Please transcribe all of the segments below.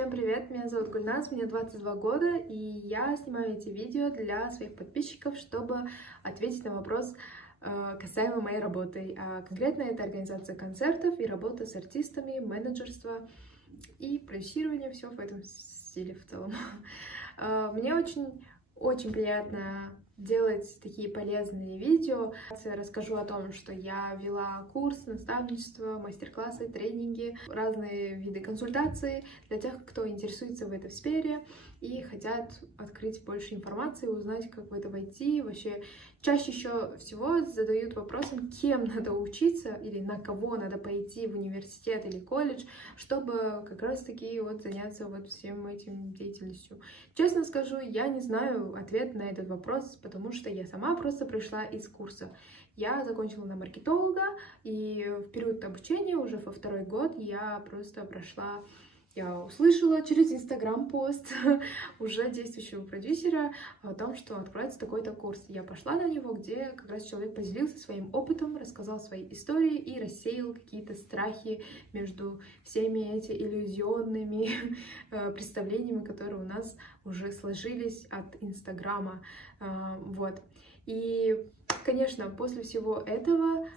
Всем привет, меня зовут Гульназ, мне 22 года, и я снимаю эти видео для своих подписчиков, чтобы ответить на вопрос касаемо моей работы. Конкретно это организация концертов и работа с артистами, менеджерство и продюсирование, все в этом стиле в целом. Мне очень приятно делать такие полезные видео. Я расскажу о том, что я вела курс, наставничество, мастер-классы, тренинги, разные виды консультаций для тех, кто интересуется в этой сфере и хотят открыть больше информации, узнать, как в это войти. Вообще, чаще всего задают вопросом, кем надо учиться или на кого надо пойти в университет или колледж, чтобы как раз-таки заняться всем этим деятельностью. Честно скажу, я не знаю ответ на этот вопрос, потому что я сама просто пришла из курса. Я закончила на маркетолога, и в период обучения, уже во второй год, я услышала через Инстаграм-пост уже действующего продюсера о том, что откроется такой-то курс. Я пошла на него, где как раз человек поделился своим опытом, рассказал свои истории и рассеял какие-то страхи между всеми этими иллюзионными представлениями, которые у нас уже сложились от Инстаграма. И, конечно, после всего этого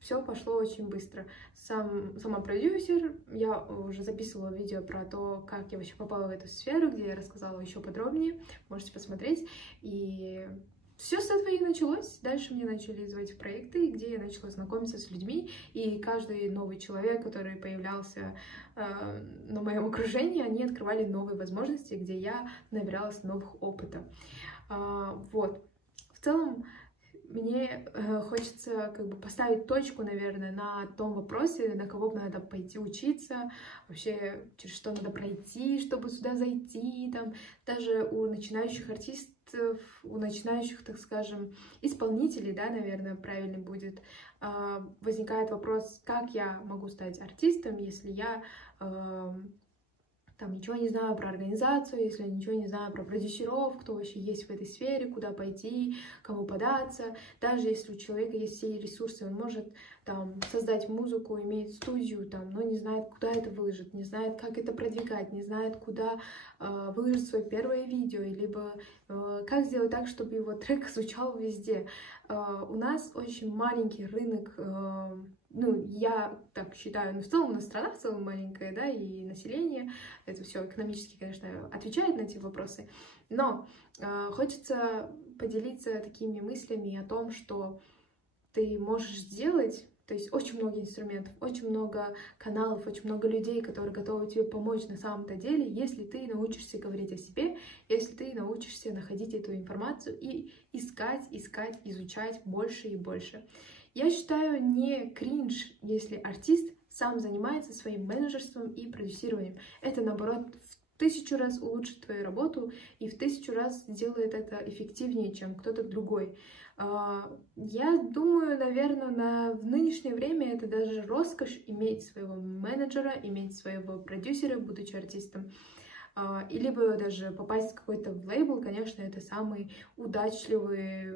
все пошло очень быстро. Сама продюсер, я уже записывала видео про то, как я вообще попала в эту сферу, где я рассказала еще подробнее, можете посмотреть. И все с этого и началось. Дальше мне начали звать в проекты, где я начала знакомиться с людьми, и каждый новый человек, который появлялся на моем окружении, они открывали новые возможности, где я набиралась новых опыта. В целом, мне хочется поставить точку, наверное, на том вопросе, на кого надо пойти учиться, вообще через что надо пройти, чтобы сюда зайти. Даже у начинающих артистов, у начинающих, так скажем, исполнителей, да, наверное, правильно будет, возникает вопрос, как я могу стать артистом, если я ничего не знаю про организацию, если я ничего не знаю про продюсеров, кто вообще есть в этой сфере, куда пойти, кому податься. Даже если у человека есть все ресурсы, он может создать музыку, иметь студию, но не знает, куда это выложить, не знает, как это продвигать, не знает, куда выложить свое первое видео, либо как сделать так, чтобы его трек звучал везде. У нас очень маленький рынок, я так считаю, но в целом у нас страна в целом маленькая, да, и население, это все экономически, конечно, отвечает на эти вопросы, но хочется поделиться такими мыслями о том, что ты можешь сделать. То есть очень много инструментов, очень много каналов, очень много людей, которые готовы тебе помочь на самом-то деле, если ты научишься говорить о себе, если ты научишься находить эту информацию и искать, изучать больше и больше. Я считаю, не кринж, если артист сам занимается своим менеджерством и продюсированием. Это, наоборот, в 1000 раз улучшит твою работу и в 1000 раз сделает это эффективнее, чем кто-то другой. Я думаю, наверное, в нынешнее время это даже роскошь иметь своего менеджера, иметь своего продюсера, будучи артистом. И либо даже попасть в какой-то лейбл, конечно, это самый удачливая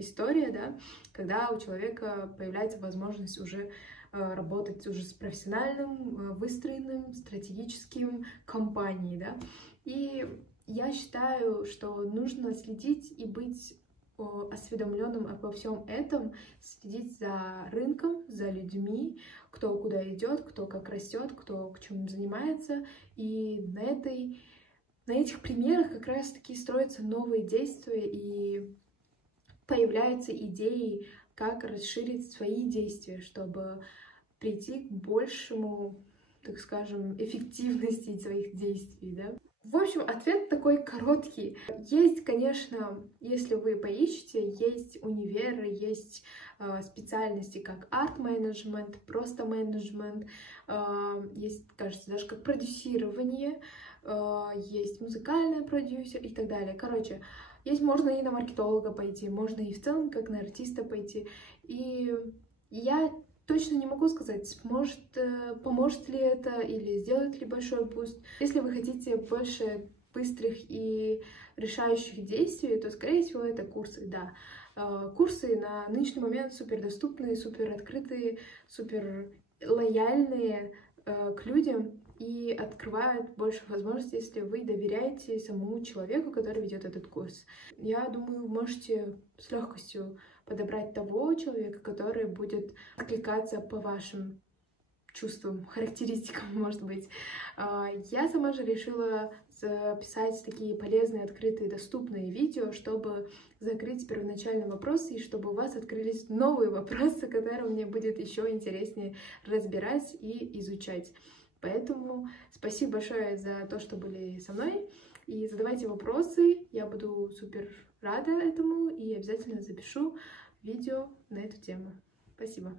история, да, когда у человека появляется возможность уже работать уже с профессиональным, выстроенным, стратегическим компанией, да. И я считаю, что нужно следить и быть осведомленным обо всем этом, следить за рынком, за людьми, кто куда идет, кто как растет, кто к чему занимается. И на этих примерах как раз-таки строятся новые действия и появляются идеи, как расширить свои действия, чтобы прийти к большему, так скажем, эффективности своих действий, да. В общем, ответ такой короткий. Есть, конечно, если вы поищете, есть универы, есть специальности как арт-менеджмент, просто менеджмент, есть, кажется, даже как продюсирование, есть музыкальный продюсер и так далее. Короче, можно и на маркетолога пойти, можно и в целом как на артиста пойти. И я точно не могу сказать, поможет ли это или сделает ли большой буст. Если вы хотите больше быстрых и решающих действий, то, скорее всего, это курсы, да. Курсы на нынешний момент супер доступные, супер открытые, супер лояльные, к людям и открывает больше возможностей, если вы доверяете самому человеку, который ведет этот курс. Я думаю, вы можете с легкостью подобрать того человека, который будет откликаться по вашим чувствам, характеристикам, может быть. Я сама же решила записать такие полезные, открытые, доступные видео, чтобы закрыть первоначальный вопрос и чтобы у вас открылись новые вопросы, которые мне будет еще интереснее разбирать и изучать. Поэтому спасибо большое за то, что были со мной. И задавайте вопросы, я буду супер рада этому и обязательно запишу видео на эту тему. Спасибо.